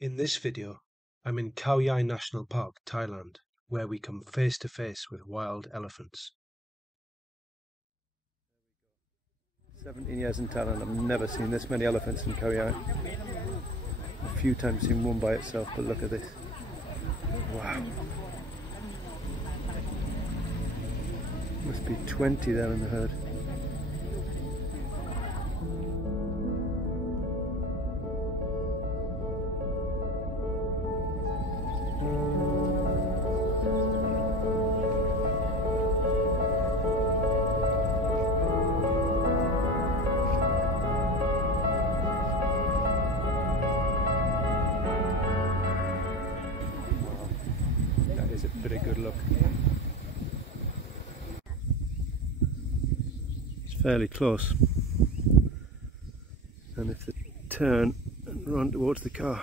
In this video, I'm in Khao Yai National Park, Thailand, where we come face to face with wild elephants. 17 years in Thailand, I've never seen this many elephants in Khao Yai. A few times seen one by itself, but look at this. Wow. Must be 20 there in the herd. Is a pretty good look. It's fairly close, and if they turn and run towards the car,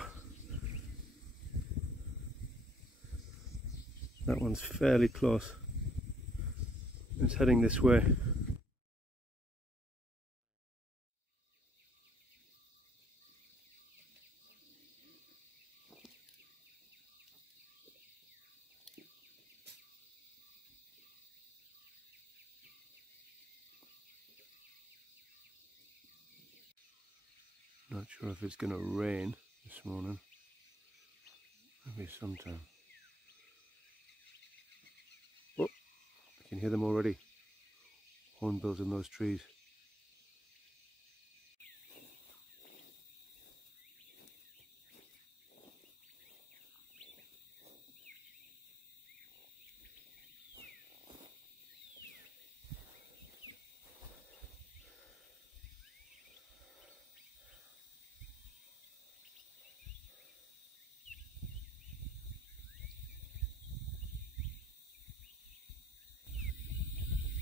that one's fairly close. It's heading this way. Not sure if it's going to rain this morning. Maybe sometime. Oh, I can hear them already. Hornbills in those trees.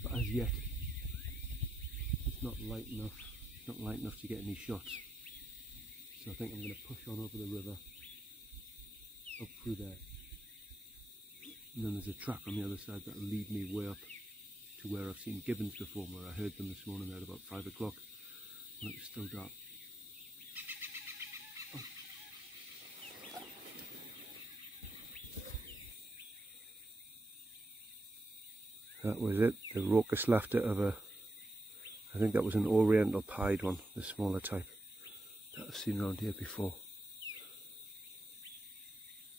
But as yet, it's not light enough. It's not light enough to get any shots. So I think I'm going to push on over the river, up through there. And then there's a track on the other side that'll lead me way up to where I've seen gibbons before, where I heard them this morning at about 5 o'clock when it was still dark. That was it, the raucous laughter of I think that was an oriental pied one, the smaller type that I've seen around here before.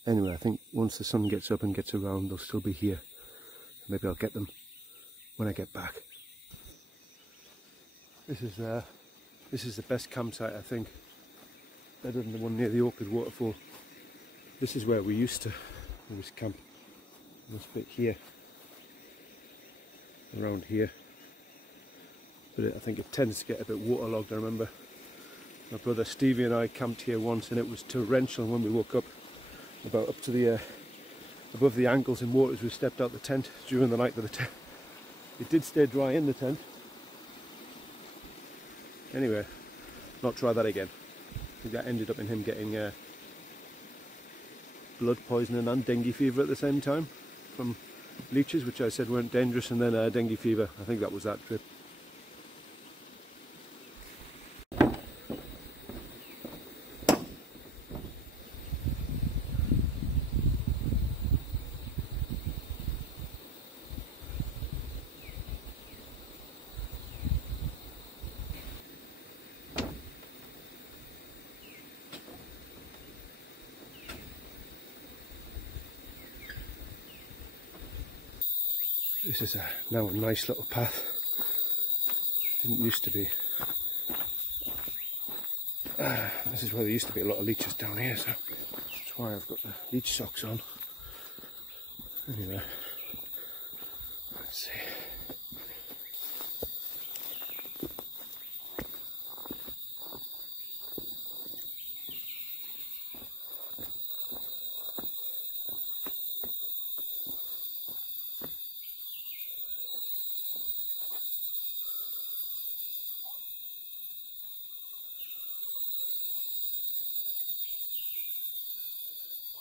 Anyway, I think once the sun gets up and gets around, they'll still be here. Maybe I'll get them when I get back. This is the best campsite, I think, better than the one near the Orchid Waterfall. This is where we used to camp, this bit here. Around here, but I think it tends to get a bit waterlogged. I remember my brother Stevie and I camped here once, and it was torrential when we woke up, about up to the above the ankles in water as we stepped out the tent during the night. Of the tent, it did stay dry in the tent. Anyway, not try that again. I think that ended up in him getting blood poisoning and dengue fever at the same time from leeches, which I said weren't dangerous, and then dengue fever. I think that was that trip. This is now a nice little path. Didn't used to be. This is where there used to be a lot of leeches down here, so that's why I've got the leech socks on. Anyway, let's see.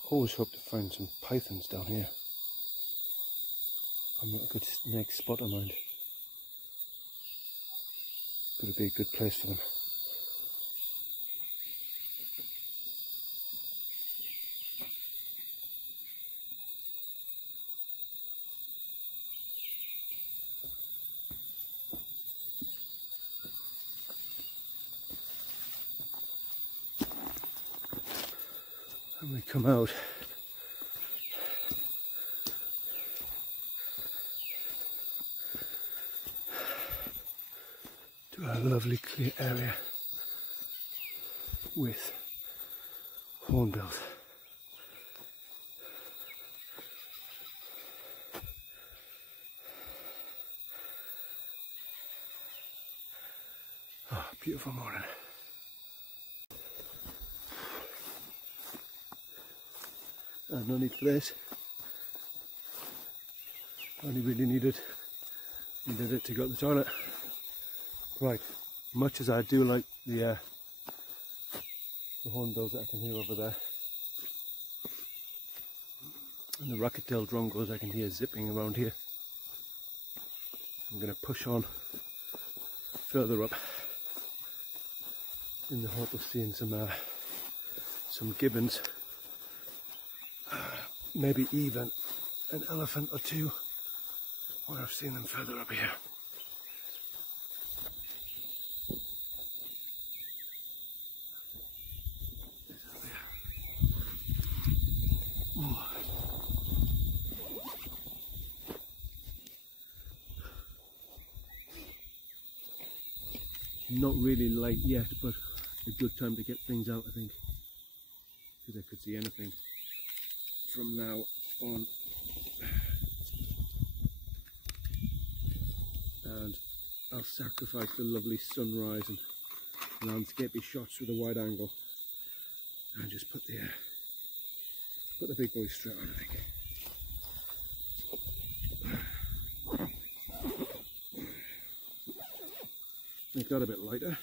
Always hope to find some pythons down here. I'm not a good snake spotter, mind. Could be a good place for them. And we come out to a lovely clear area with hornbills. Oh, beautiful morning. No need for this. Only really needed it to go to the toilet. Right, much as I do like the hornbills that I can hear over there, and the rocket-tailed drongos I can hear zipping around here, I'm going to push on further up in the hope of seeing some gibbons, maybe even an elephant or two where I've seen them further up here. Not really light yet, but a good time to get things out, I think, because I could see anything from now on. And I'll sacrifice the lovely sunrise and landscapey shots with a wide angle and just put the big boys straight on, I think. Make that a bit lighter.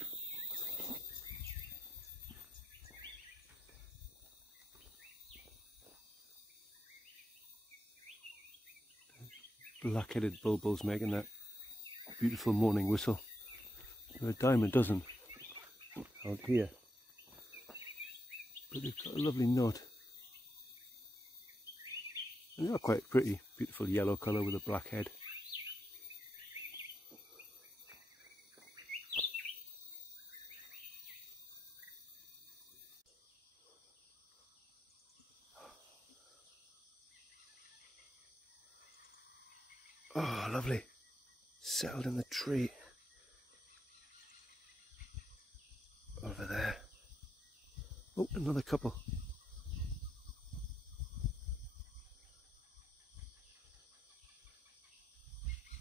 Black-headed bulbuls making that beautiful morning whistle. There are a dime a dozen out here, but they've got a lovely note. And they are quite pretty, beautiful yellow colour with a black head. Oh, lovely. Settled in the tree over there. Oh, another couple.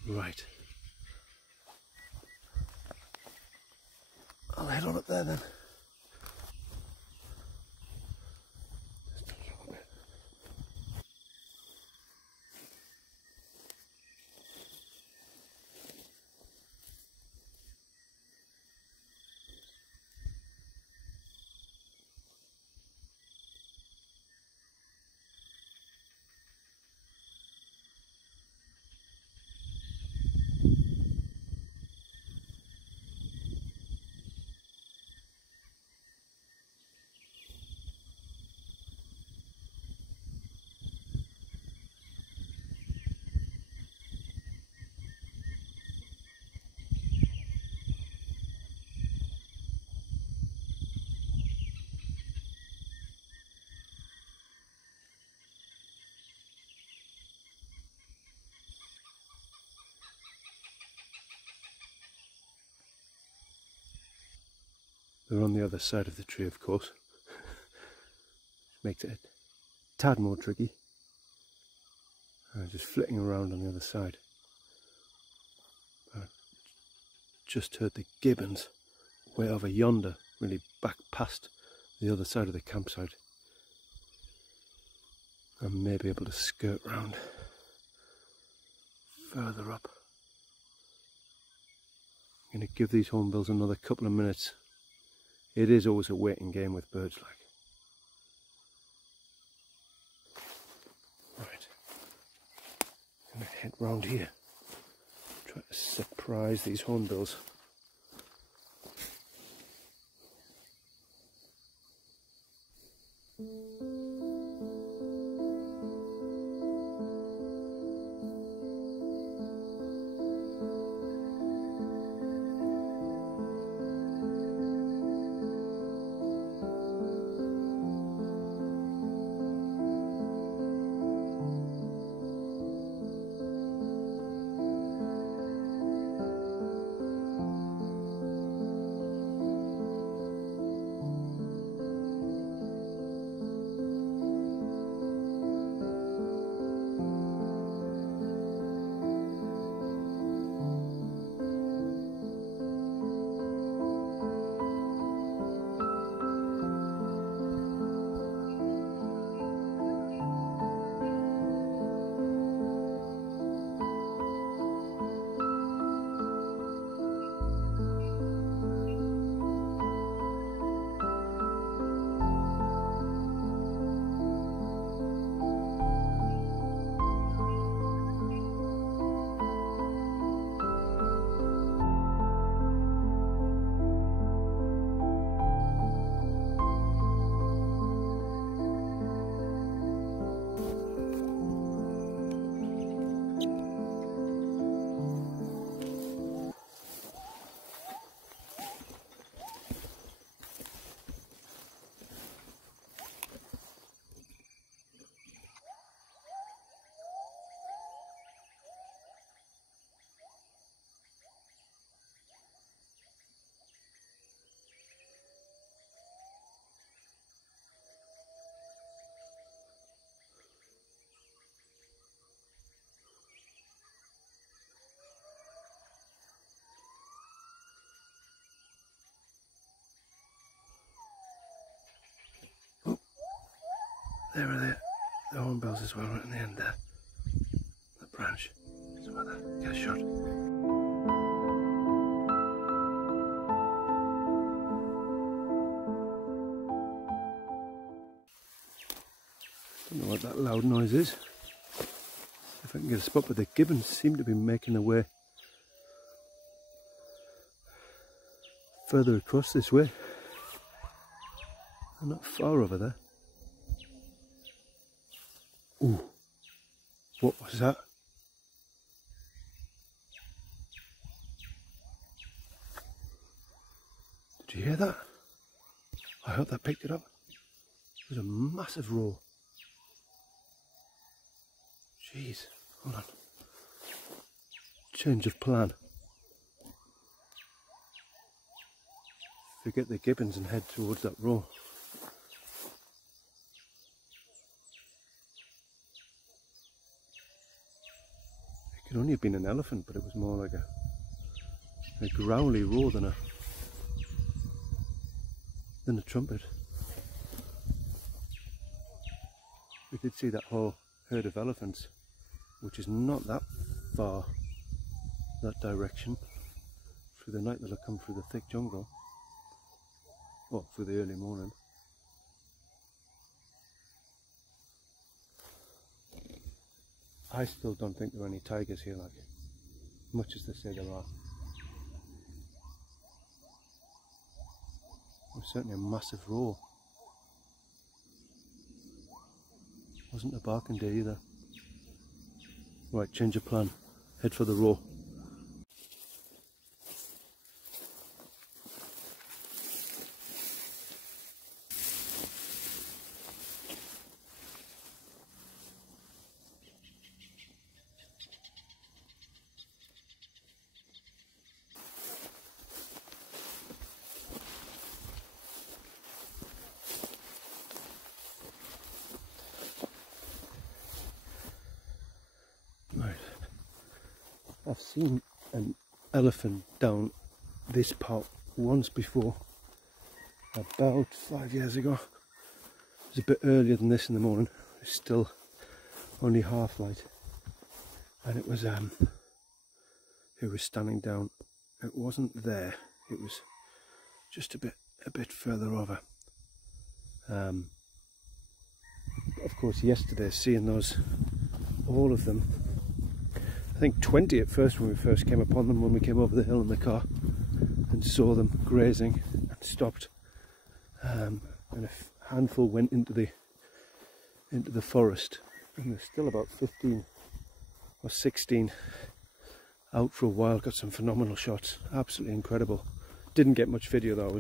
Right. I'll head on up there then. Just a little bit. They're on the other side of the tree, of course. Makes it a tad more tricky. Just flitting around on the other side. Just heard the gibbons way over yonder, really back past the other side of the campsite. I may be able to skirt round further up. I'm going to give these hornbills another couple of minutes. It is always a waiting game with birds, like. Right. I'm going to head round here. Try to surprise these hornbills. There are the hornbills as well, right in the end there. The branch. So where that get a shot. Don't know what that loud noise is. If I can get a spot, but the gibbons seem to be making their way further across this way. They're not far over there. Ooh, what was that? Did you hear that? I hope that picked it up. It was a massive roar. Jeez, hold on. Change of plan. Forget the gibbons and head towards that roar. It could only have been an elephant, but it was more like a growly roar than a trumpet. We did see that whole herd of elephants, which is not that far that direction. Through the night they'll have come through the thick jungle. Well, through the early morning. I still don't think there are any tigers here, like, much as they say there are. There's certainly a massive roar. Wasn't a barking day either. Right, change of plan. Head for the roar. I've seen an elephant down this part once before, about 5 years ago. It was a bit earlier than this in the morning. It's still only half light, and it was standing down. It wasn't there. It was just a bit further over. Of course, yesterday, seeing those, all of them. I think 20 at first when we first came upon them, when we came over the hill in the car and saw them grazing and stopped, and a handful went into the forest, and there's still about 15 or 16 out for a while. Got some phenomenal shots, absolutely incredible. Didn't get much video though.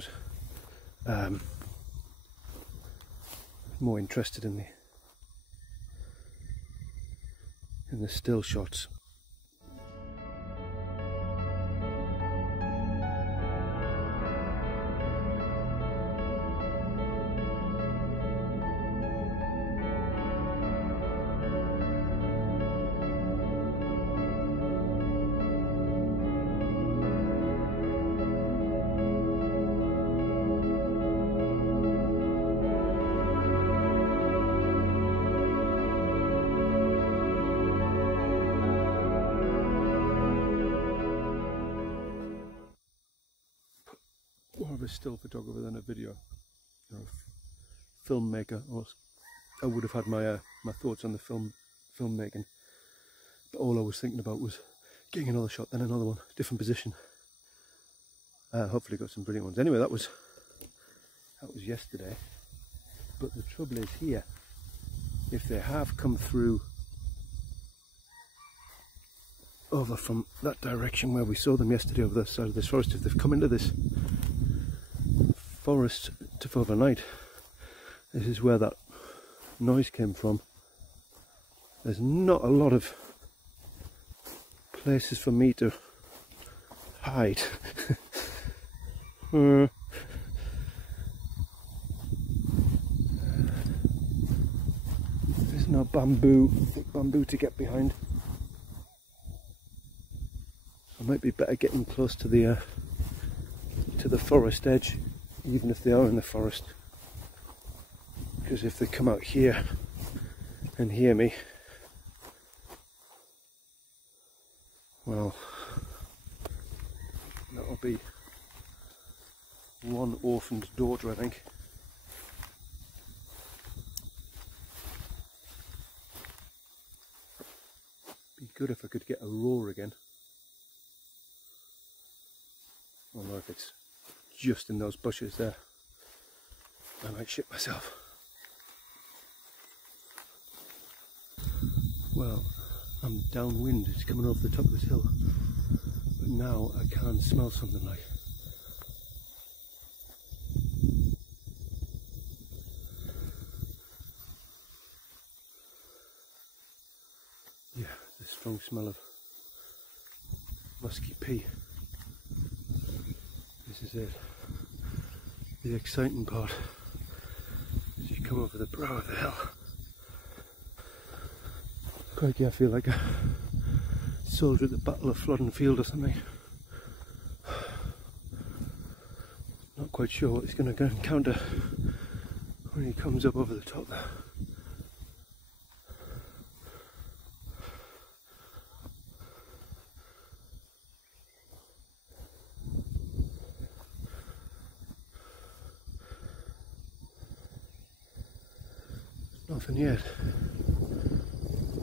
I was more interested in the still shots. More of a still photographer than a video, filmmaker. Or I would have had my thoughts on the filmmaking, but all I was thinking about was getting another shot, then another one, different position. Hopefully got some brilliant ones. Anyway, that was yesterday. But the trouble is here, if they have come through over from that direction where we saw them yesterday, over the side of this forest, if they've come into this forest to overnight, this is where that noise came from. There's not a lot of places for me to hide. There's no thick bamboo to get behind. I might be better getting close to the forest edge, even if they are in the forest. because if they come out here and hear me, well, that'll be one orphaned daughter, I think. Be good if I could get a roar again. Although if it's just in those bushes there, I might shit myself. Well, I'm downwind, it's coming over the top of this hill, but now I can smell something like. Yeah, the strong smell of musky pea. This is it. The exciting part as you come over the brow of the hill. Crikey, I feel like a soldier at the Battle of Flodden Field or something. Not quite sure what he's going to encounter when he comes up over the top there. Nothing yet.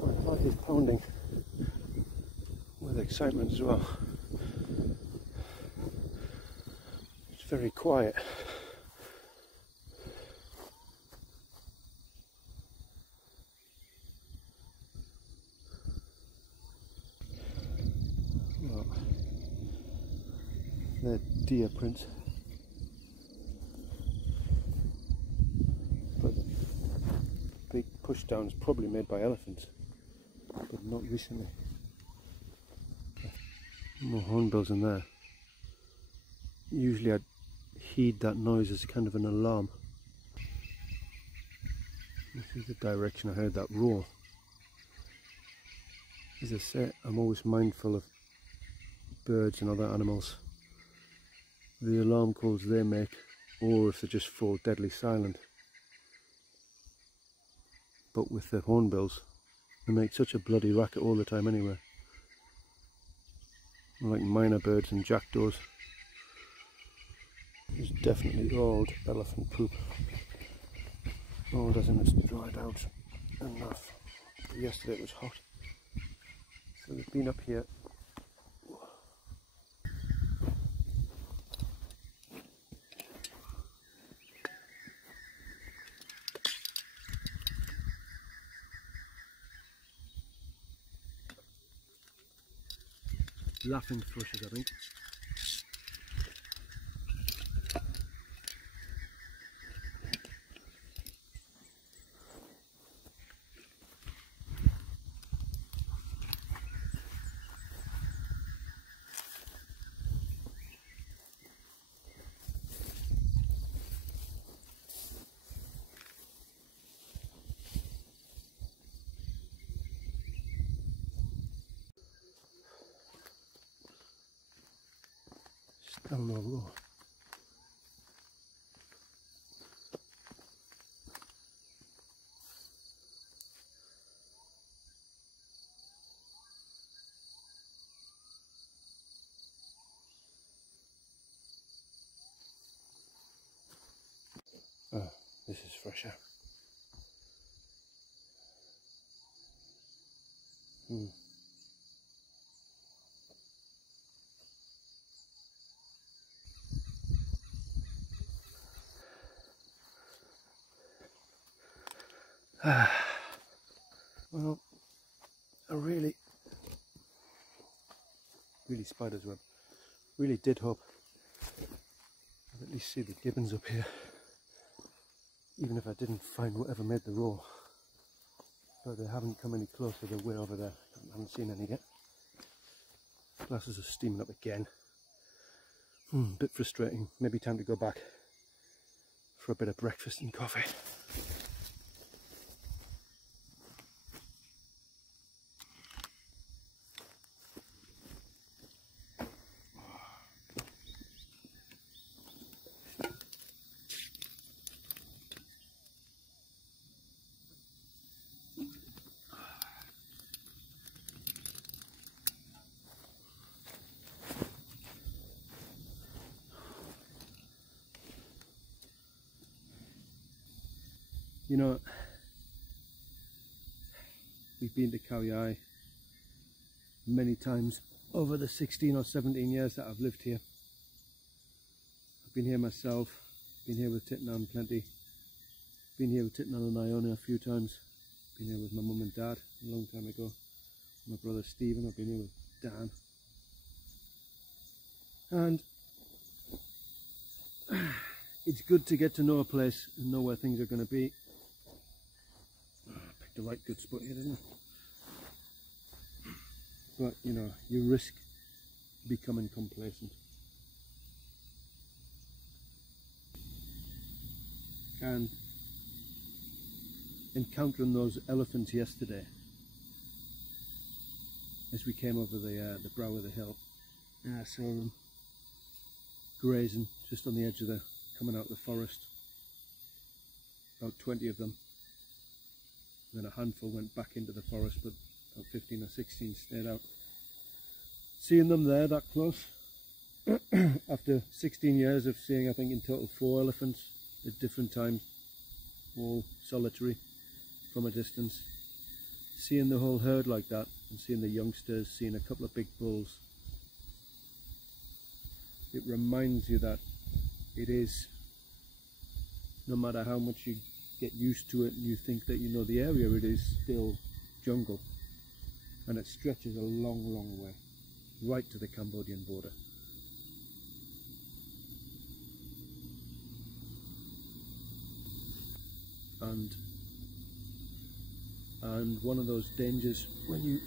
My heart is pounding with excitement as well. It's very quiet. Well, they're deer prints. But big pushdowns probably made by elephants, but not recently. More hornbills in there. Usually I'd heed that noise as kind of an alarm. This is the direction I heard that roar. As I say, I'm always mindful of birds and other animals, the alarm calls they make, or if they just fall deadly silent. But with the hornbills, they make such a bloody racket all the time anyway. Like minor birds and jackdaws. There's definitely old elephant poop. Old as in it's dried out enough. Yesterday it was hot. So they've been up here. Laughing thrushes, I think. Still no roar. Oh, this is fresher. Well, I really spider's web. Really did hope I'd at least see the gibbons up here, even if I didn't find whatever made the roar. But they haven't come any closer. They're way over there. I haven't seen any yet. Glasses are steaming up again. Bit frustrating. Maybe time to go back for a bit of breakfast and coffee. You know, we've been to Khao Yai many times over the 16 or 17 years that I've lived here. I've been here myself, been here with Titnan plenty, been here with Titnan and Iona a few times, been here with my mum and dad a long time ago, my brother Stephen, I've been here with Dan. And it's good to get to know a place and know where things are going to be. I picked the right good spot here, didn't I? But, you know, you risk becoming complacent. And encountering those elephants yesterday, as we came over the brow of the hill, and I saw them grazing just on the edge of coming out of the forest. About 20 of them. And then a handful went back into the forest, but about 15 or 16 stayed out. Seeing them there that close, after 16 years of seeing, I think in total 4 elephants at different times, all solitary from a distance, seeing the whole herd like that, and seeing the youngsters, seeing a couple of big bulls, it reminds you that it is, no matter how much you get used to it and you think that you know the area, it is still jungle, and it stretches a long, long way, right to the Cambodian border. And one of those dangers when you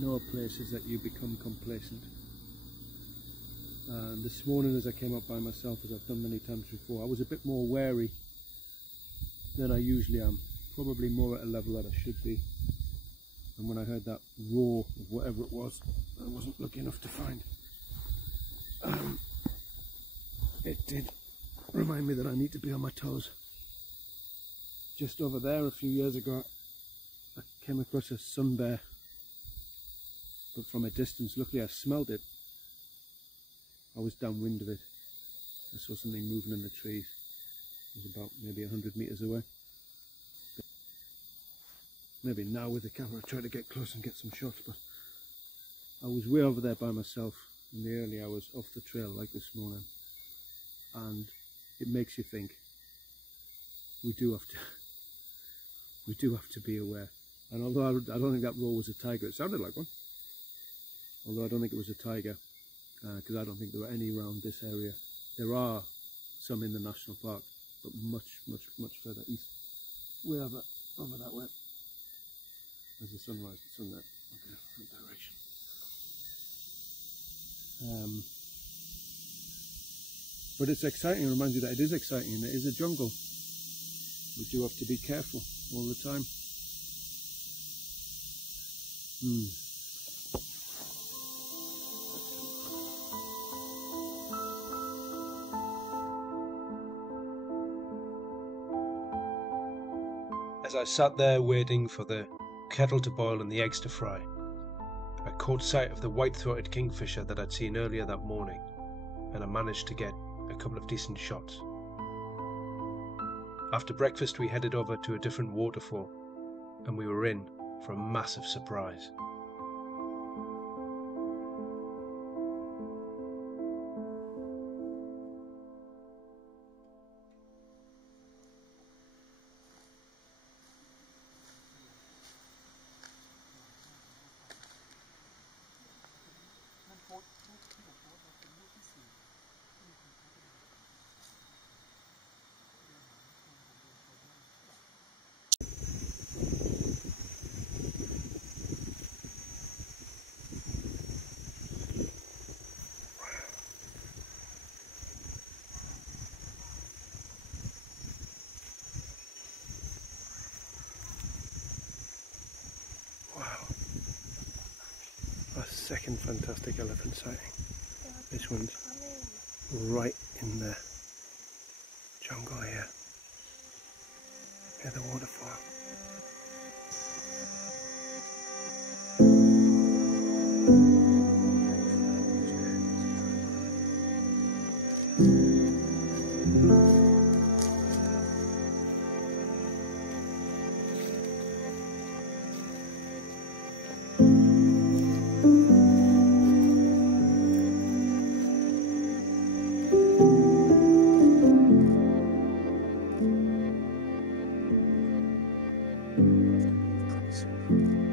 know a place is that you become complacent. And this morning, as I came up by myself, as I've done many times before, I was a bit more wary than I usually am, probably more at a level that I should be. And when I heard that roar of whatever it was, I wasn't lucky enough to find, it did remind me that I need to be on my toes. Just over there a few years ago, I came across a sun bear, but from a distance. Luckily I smelled it. I was downwind of it. I saw something moving in the trees. It was about maybe 100 meters away. Maybe now with the camera I try to get close and get some shots, but I was way over there by myself in the early hours off the trail like this morning, and it makes you think we do have to be aware. And although I don't think that roar was a tiger, it sounded like one, although I don't think it was a tiger, because I don't think there are any around this area. There are some in the national park, but much further east, way over that way. There's the sunrise, the sun there, okay, different direction. But it's exciting. It reminds you that it is exciting and it is a jungle. We do have to be careful all the time. As I sat there waiting for the kettle to boil and the eggs to fry, I caught sight of the white-throated kingfisher that I'd seen earlier that morning, and I managed to get a couple of decent shots. After breakfast we headed over to a different waterfall, and we were in for a massive surprise. Second fantastic elephant sighting. This one's right in the jungle here, near the waterfall. Bye.